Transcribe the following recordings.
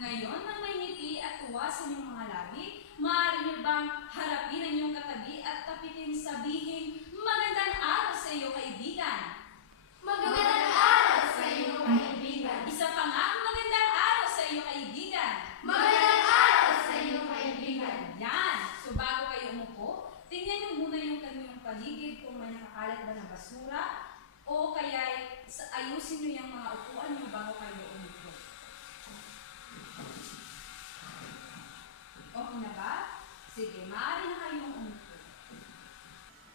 Ngayon na may ngiti at tuwa sa inyong mga labi, maaari niyo bang harapin ang inyong katabi at tapitin sabihin, magandang araw sa iyo, kaibigan. Magandang araw sa iyo, kaibigan. Isa pa nga, magandang araw sa iyo, kaibigan. Magandang araw sa iyo, kaibigan. Yan. So bago kayo umupo, tingnan niyo muna yung kanyang paligid kung may nakakalat ba ng basura o kaya ayusin niyo yung mga upuan niyo bago kayo umupo. Okay na ba? Sige, maaari na kayong umupo.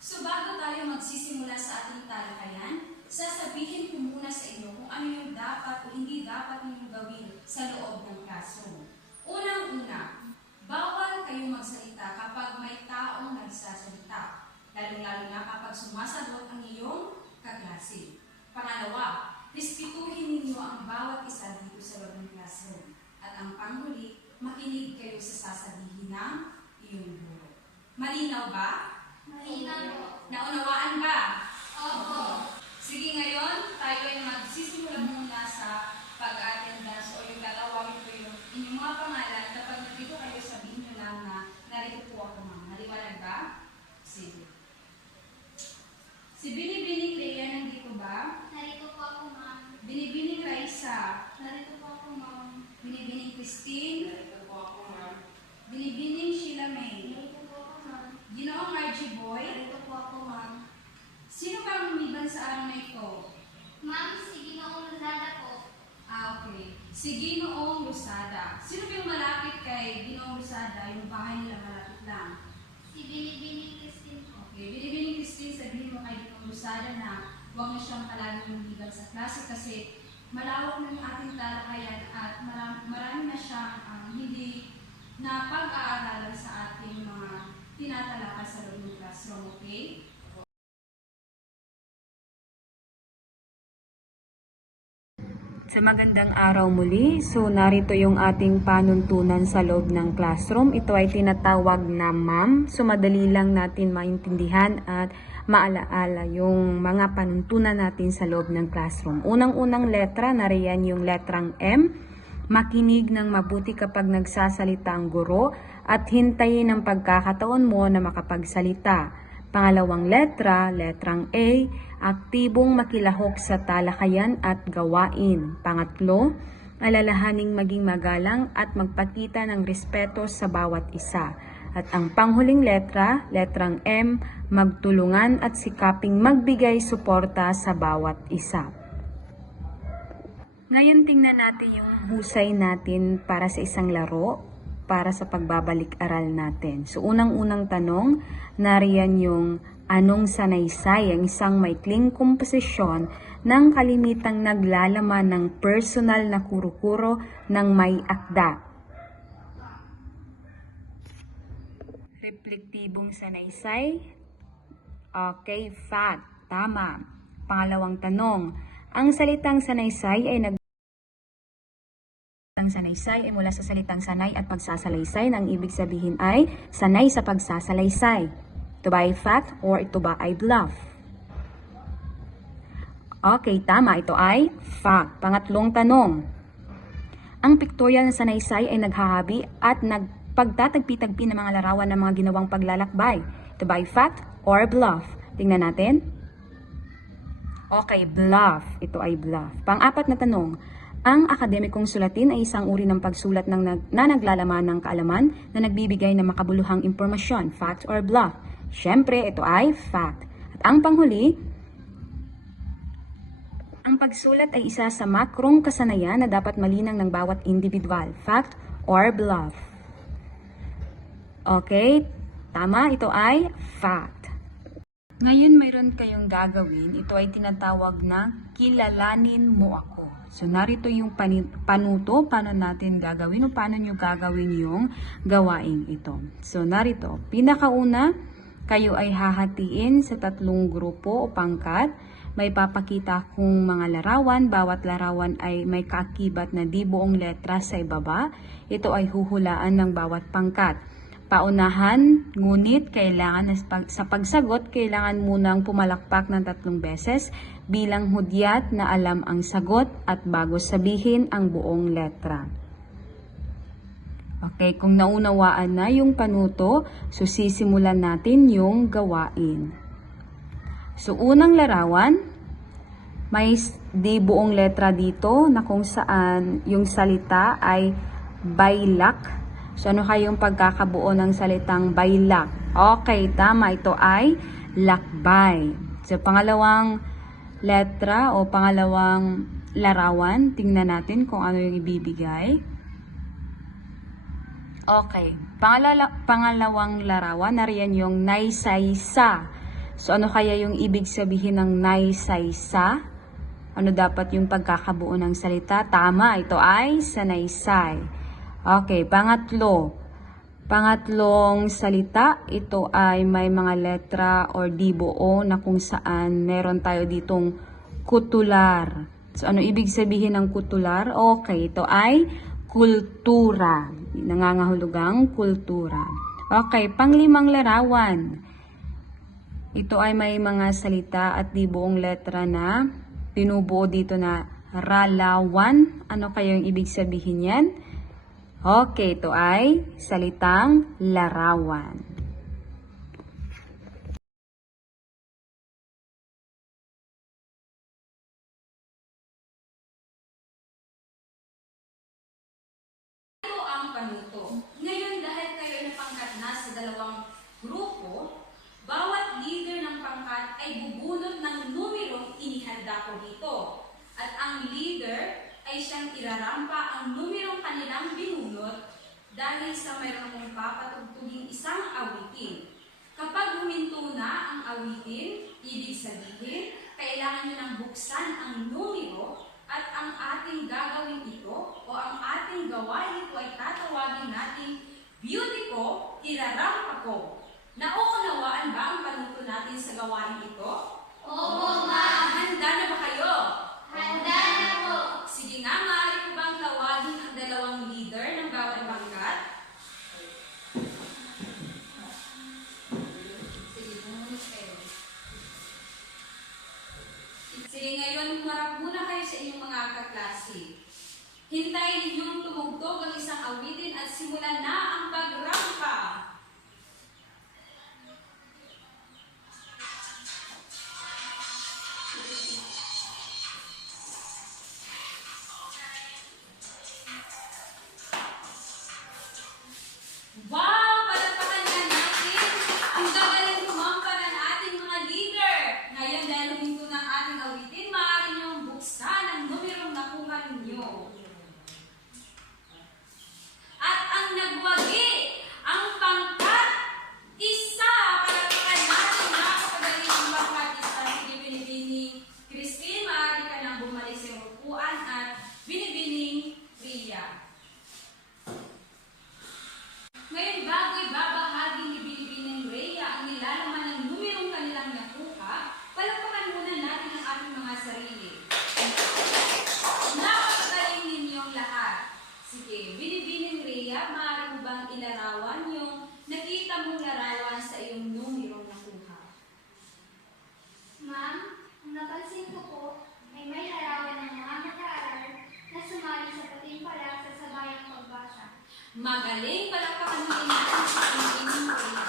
So bago tayo magsisimula sa ating talakayan, sasabihin ko muna sa inyo kung ano yung dapat o hindi dapat ninyong gawin sa loob ng classroom. Unang-una, bawal kayong magsalita kapag may taong nagsasalita, lalong-lalo na kapag sumasagot ang iyong kaklase. Pangalawa, respetuhin ninyo ang bawat isa dito sa loob ng classroom. At ang panghuli, makinig kayo sa sasabihin ng iyong guro. Malinaw ba? Malinaw po. Naunawaan ba? Opo. Sige, ngayon, tayo ay magsisimula muna sa pag-attendance o yung tatawagin ko yung inyong mga pangalan. Kapag nandito kayo, sabihin nyo lang na narito po ako, ma'am. Maliwanag ba? Sige. Si Binibining Clea, nandito ba? Narito po ako, ma'am. Binibining Raisa. Narito po ako, ma'am. Binibining Christine. Narito po ako, ma'am. Binibining Sheila May. Narito po ako, ma'am. Ginoong Archie Boy. Narito po ako, ma'am. Sino ba ang umiban sa araw na ito? Ma'am, sige na Lazada po. Okay. Si Ginoong Lusada. Sino ba yung malapit kay Ginoong Lusada? Yung bahay nila malapit lang. Si Binibining Christine po. Okay. Binibining Christine, sabihin mo kay Ginoong Lusada na huwag na siyang palaging umiban sa klase kasi malawak na yung ating talakayan at marami na siyang hindi na pag-aaralan sa ating mga tinatalakay sa loob ng classroom. Okay? Sa magandang araw muli, so narito yung ating panuntunan sa loob ng classroom. Ito ay tinatawag na ma'am. So madali lang natin maintindihan at maalaala yung mga panuntunan natin sa loob ng classroom. Unang-unang letra, nariyan yung letrang M. Makinig ng mabuti kapag nagsasalita ang guro at hintayin ang pagkakataon mo na makapagsalita. Pangalawang letra, letrang A, aktibong makilahok sa talakayan at gawain. Pangatlo, alalahaning maging magalang at magpakita ng respeto sa bawat isa. At ang panghuling letra, letrang M, magtulungan at sikaping magbigay suporta sa bawat isa. Ngayon tingnan natin yung husay natin para sa isang laro, para sa pagbabalik-aral natin. So unang-unang tanong, nariyan yung anong sanaysay, ang isang maikling komposisyon ng kalimitang naglalaman ng personal na kuro-kuro ng may akda. Reflektibong sanaysay. Okay, fact. Tama. Pangalawang tanong, ang salitang sanaysay ay mula sa salitang sanay at pagsasalaysay na ang ibig sabihin ay sanay sa pagsasalaysay. Ito ba ay fact or ito ba ay bluff? Okay, tama. Ito ay fact. Pangatlong tanong. Ang pictorial na sanaysay ay naghahabi at nagpagtatagpi-tagpi ng mga larawan ng mga ginawang paglalakbay. Ito ba ay fact or bluff? Tingnan natin. Okay, bluff. Ito ay bluff. Pang-apat na tanong. Ang akademikong sulatin ay isang uri ng pagsulat na naglalaman ng kaalaman na nagbibigay ng makabuluhang impormasyon. Fact or bluff? Siyempre, ito ay fact. At ang panghuli, ang pagsulat ay isa sa makrong kasanayan na dapat malinang ng bawat individual. Fact or bluff? Okay, tama. Ito ay fact. Ngayon, mayroon kayong gagawin. Ito ay tinatawag na kilalanin mo ako. So, narito yung panuto, paano natin gagawin o paano nyo gagawin yung gawain ito. So, narito. Pinakauna, kayo ay hahatiin sa 3 grupo o pangkat. May papakita kung mga larawan. Bawat larawan ay may kaakibat na di buong letra sa ibaba. Ito ay huhulaan ng bawat pangkat. Paunahan, ngunit kailangan sa pagsagot, kailangan munang pumalakpak ng 3 beses bilang hudyat na alam ang sagot at bago sabihin ang buong letra. Okay, kung naunawaan na yung panuto, so sisimulan natin yung gawain. So unang larawan, may di buong letra dito na kung saan yung salita ay baylak. So ano kayong pagkakabuo ng salitang baylak? Okay, tama. Ito ay lakbay. So pangalawang letra o pangalawang larawan, tingnan natin kung ano yung ibibigay. Okay, pangalawang larawan, nariyan yung naysaysa. So ano kaya yung ibig sabihin ng naysaysa? Ano dapat yung pagkakabuo ng salita? Tama, ito ay sanaysay. Okay, pangatlong salita, ito ay may mga letra or di buo na kung saan meron tayo ditong kutular. So ano ibig sabihin ng kutular? Okay, ito ay kultura. Nangangahulugang kultura. Okay, panglimang larawan. Ito ay may mga salita at di buong letra na binubuo dito na ralawan. Ano kayong ibig sabihin yan? Okay, ito ay salitang larawan. Ito ang panuto. Ngayon, dahil kayo ay napangkat na sa dalawang grupo, bawat leader ng pangkat ay bubunot ng numerong inihanda ko dito. At ang leader ay siyang irarampa ang numerong kanilang binunot dahil sa mayroon kong papatugtuging isang awitin. Kapag huminto na ang awitin, ibig sabihin, kailangan nyo nang buksan ang numero at ang ating gagawin ito o ang ating gawain ito ay tatawagin natin beauty ko, irarampa ko. Nauunawaan ba ang panuto natin sa gawain ito? Opo, ma'am. Handa na ba kayo? Handa na po. Sige nga, maaari ko bang tawagin ang dalawang leader ng bawat pangkat? Sige, pumunod kayo. Sige, ngayon, humarap muna kayo sa inyong mga kaklase. Hintayin ninyong tumugtog ang isang awitin at simulan na ang pagrampa. Wow! Palakpakan nga natin! Ang gagaling kumampa ng ating mga leader! Ngayon, dahil huminto ng ating awitin, maaari niyong buksan ang numerong nakuha ninyo. At ang nagwagi, ang pangkat, isa! Palakpakan natin! Napakagaling ang pangkat isa. Sige, Binibining Christine, maaari ka nang bumalik sa iyong upuan at Binibining Ria. Ngayon, bago ibabahagi ni Binibining Rhea ang nilalaman ng numerong kanilang nakuha, palakpakan muna natin ang ating mga sarili. Napakagaling ninyong lahat. Sige, Binibining Rhea, maaari mo bang ilarawan yung nakita mong larawan sa iyong numerong nakuha? Ma'am, ang napansin ko po ay may larawan ng mga mag-aaral na sumali sa patimpalak sa sabayang pagbasa. Magaling, palakpakan mo rin natin sa Binibining Rhea.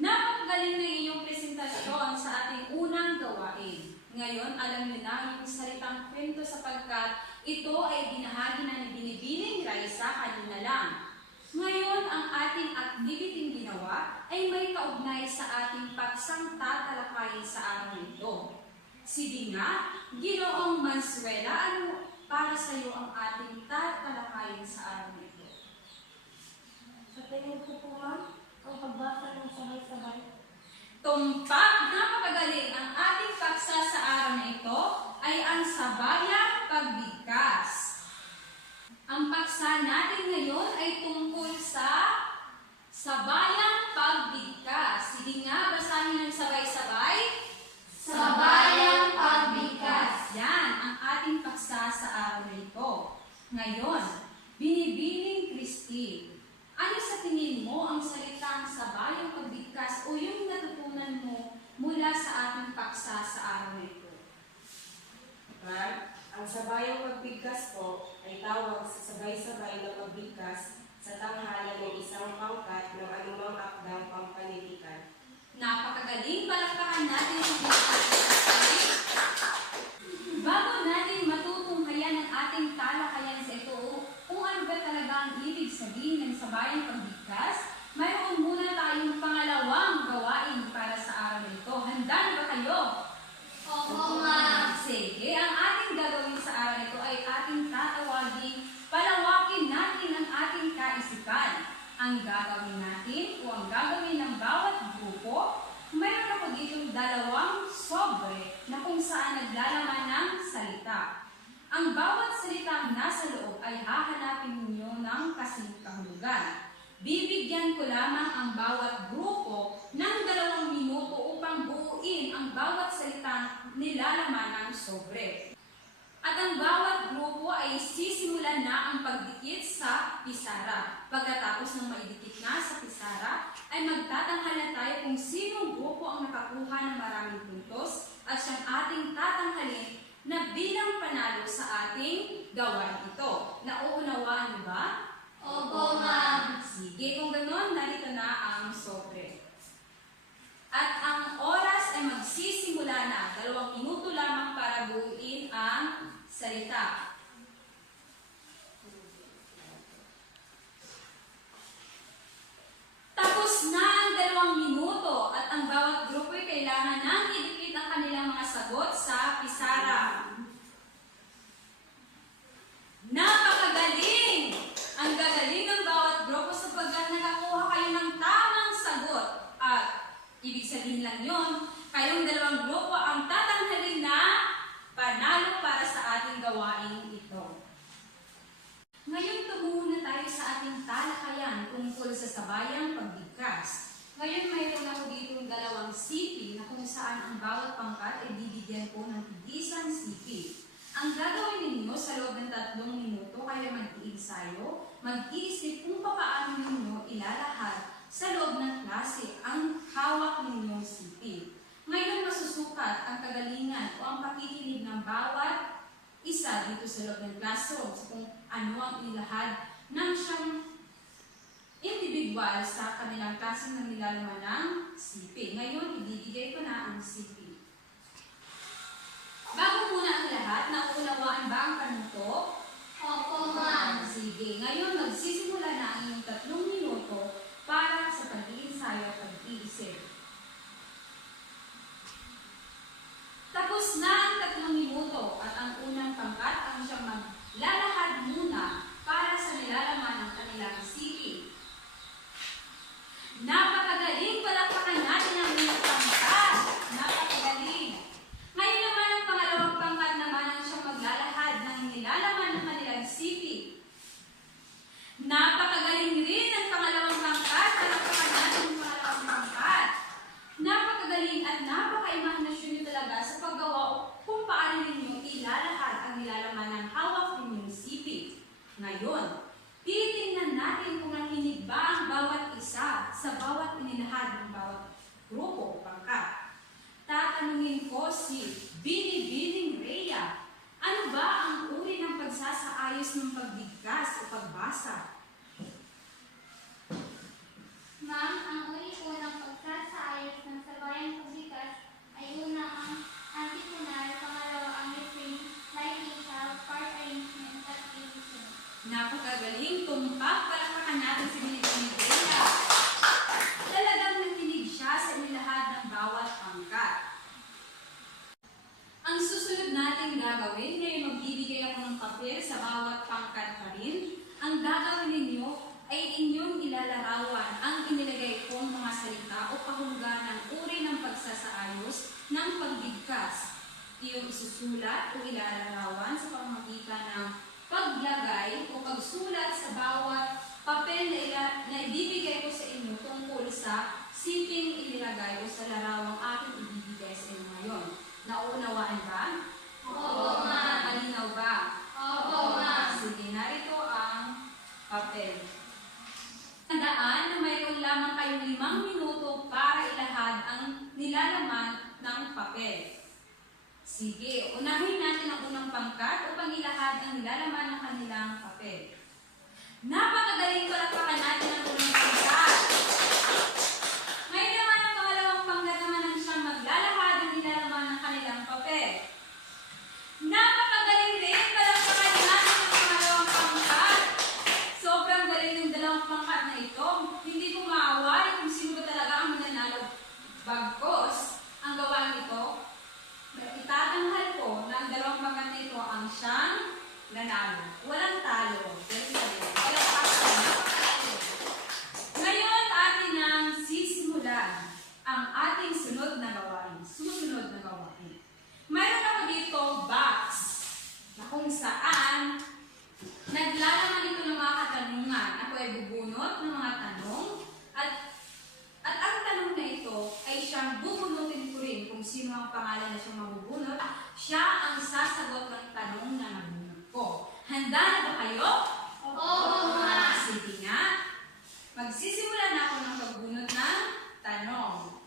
Napakagaling ng inyong presentasyon sa ating unang gawain. Ngayon, alam niyo na yung salitang kwento sapagkat ito ay binahagi na ni Binibining Raisa kanina lang. Ngayon, ang ating activity ginawa ay may kaugnay sa ating paksang tatalakayin sa araw nito. Sige nga, Ginoong Mansuela, ano para sa iyo ang ating tatalakayin sa araw nito? Sa tingin ko po, ma'am, ang pagbasa ng sabay-sabay. Tumpak, napakagaling. Ang ating paksa sa araw na ito ay ang sabayang pagbigkas. Ang paksa natin ngayon ay tungkol sa sabayang pagbigkas. Sige nga, basahin ng sabay-sabay. Sabayang pagbigkas. Yan, ang ating paksa sa araw na ito. Ngayon, Binibining Christine, ano sa tingin mo ang salitang sabayang pagbigkas o yung natutunan mo mula sa ating paksa sa araw na ito? Ang sabayang pagbigkas po ay tawag sa sabay-sabay na pagbigkas sa tanghalan ng isang pangkat ng anumang akdang pampanitikan. Napakagaling, palakpakan natin ang bago natin matutunghayan ang ating talakayan sa ito, kung ano ba talaga ang ibig sabihin ng sabayang pagbigkas, mayroon muna tayong pangalawang gawain para sa araw na ito. Handa na ba kayo? Opo, ma'am. Sige, ang ating gagawin sa araw na ito ay ating tatawagin, palawakin natin ang ating kaisipan. Ang gagawin natin o ang gagawin ng bawat grupo, mayroon ako dito dalawang sobre na kung saan naglalaman ng salita. Ang bawat salitang nasa loob ay hahanapin ninyo ng kasing kahulugan. Bibigyan ko lamang ang bawat grupo ng 2 minuto upang buuin ang bawat salitang nilalaman ng sobre. At ang bawat grupo ay sisimulan na ang pagdikit sa pisara. Pagkatapos ng maidikit na sa pisara, ay magtatanghal na tayo kung sinong grupo ang nakakuha ng maraming puntos at siyang ating tatanghalin na bilang panalo sa ating gawain ito. Nauunawaan niyo ba? Opo, ma'am. Sige, kung gano'n, narito na ang sobre. At ang oras ay magsisimula na. 2 minuto lamang para buuin ang salita. Tapos na ang 2 minuto at ang bawat grupo ay kailangan nang idikit ang kanilang mga sagot sa pisara. Napakagaling! Ang gagaling ng bawat grupo sapagkat nakakuha kayo ng tamang sagot. At ibig sabihin lang yun, kayong 2 grupo ang tatanghalin na panalo para sa ating gawain ito. Ngayon tumungo na tayo sa ating talakayan tungkol sa sabayang pagbigkas. Ngayon mayroon ako dito 2 sipi na kung saan ang bawat pangkat ay bibigyan ko ng tig-isang sipi. Ang gagawin ninyo sa loob ng 3 minuto kayo mag-iensayo, mag-iisip kung paano ninyo ilalahad sa loob ng klase ang hawak ninyong sipi. Ngayon masusukat ang kagalingan o ang pakikinig ng bawat isa dito sa loob ng classroom kung ano ang ilahad ng siyang individual sa kanilang klase ng nilalaman ng sipi. Ngayon, ibibigay ko na ang sipi. Bago muna ang lahat, naunawaan ba ang panuto? Opo, ma'am. Sige, ngayon magsisimula na ang inyong 3 minuto para sa pag-iensayo at pag-iisip. Tapos na ang 3 minuto at ang unang pangkat ang siyang maglalahad muna para sa nilalaman ng kanilang sipi. Napakagaling! Palakpakan natin ang inyong pangkat! Napakagaling! Ngayon naman ang pangalawang pangkat naman ang siyang maglalahad ng nilalaman ng kanilang sipi. Napakagaling rin ang pangalawang pangkat. Palakpakan natin ang pangalawang pangkat. Napakagaling at napaka-imahinasyon nyo talaga sa paggawa kung paano ninyo ilalahad ang nilalaman ng hawak ninyong sipi. Ngayon, titingnan natin kung nakinig ba ang bawat isa sa bawat inilahad ng bawat grupo o pangkat. Tatanungin ko si Binibining Rhea, ano ba ang uri ng pagsasaayos ng pagbigkas o pagbasa? Ma'am, ang uri po ng pagsasaayos ng sabayang pagbigkas ay una ang antiphonal, pangalawa ang refrain, lighting sound, part arrangement, at division. Napakagaling, tumpak, palakpakan natin si Binibining Rhea. Talagang nakinig siya sa inilahad ng bawat pangkat. Ang susunod natin gagawin, ngayon magbibigay ako ng papel sa bawat pangkat pa rin. Ang gagawin ninyo ay inyong ilalarawan ang inilagay kong mga salita o kahulugan ng uri ng pagsasaayos ng pagbigkas. Iyong isusulat o ilalarawan sa pamamagitan ng paglagay o pagsulat sa bawat papel na ibibigay ko sa inyo tungkol sa siping ililagay o sa larawang aking ibibigay sa inyo ngayon. Nauunawaan ba? Opo, ma'am. Malinaw ba? Opo, ma'am. Sige, narito ang papel. Tandaan na mayroon lamang kayong 5 minuto para ilahad ang nilalaman ng papel. Sige, unahin natin ang unang pangkat upang ilahad ang nilalaman ng kanilang papel. Napakagaling, palakpakan natin ang unang pangkat. Ngayon naman ang pangalawang pangkat naman ang siyang maglalahad ang nilalaman ng kanilang papel. Napakagaling rin, palakpakan natin ang pangalawang pangkat. Sobrang galing ng dalawang pangkat na ito. Hindi ko maaway kung sino ba talaga ang mananalo. Bagkos, ang gawa nito, itatanghal ko na ang dalawang pangkat na ito ang siyang nanalo. Walang talo. Ngayon, atin nang sisimulan ang ating sunod na gawain. Susunod na gawain. Mayroon ako dito box na kung saan naglalaman ito ng mga katanungan. Ako ay bubunot ng mga tanong at ang tanong na ito ay siyang bubunutin ko rin kung sino ang pangalan na siyang mabubunot. Siya ang sasagot ng tanong na nabunot ko. Handa na ba kayo? Oo, ma. Sige nga. Magsisimula na ako ng pagbunot ng tanong.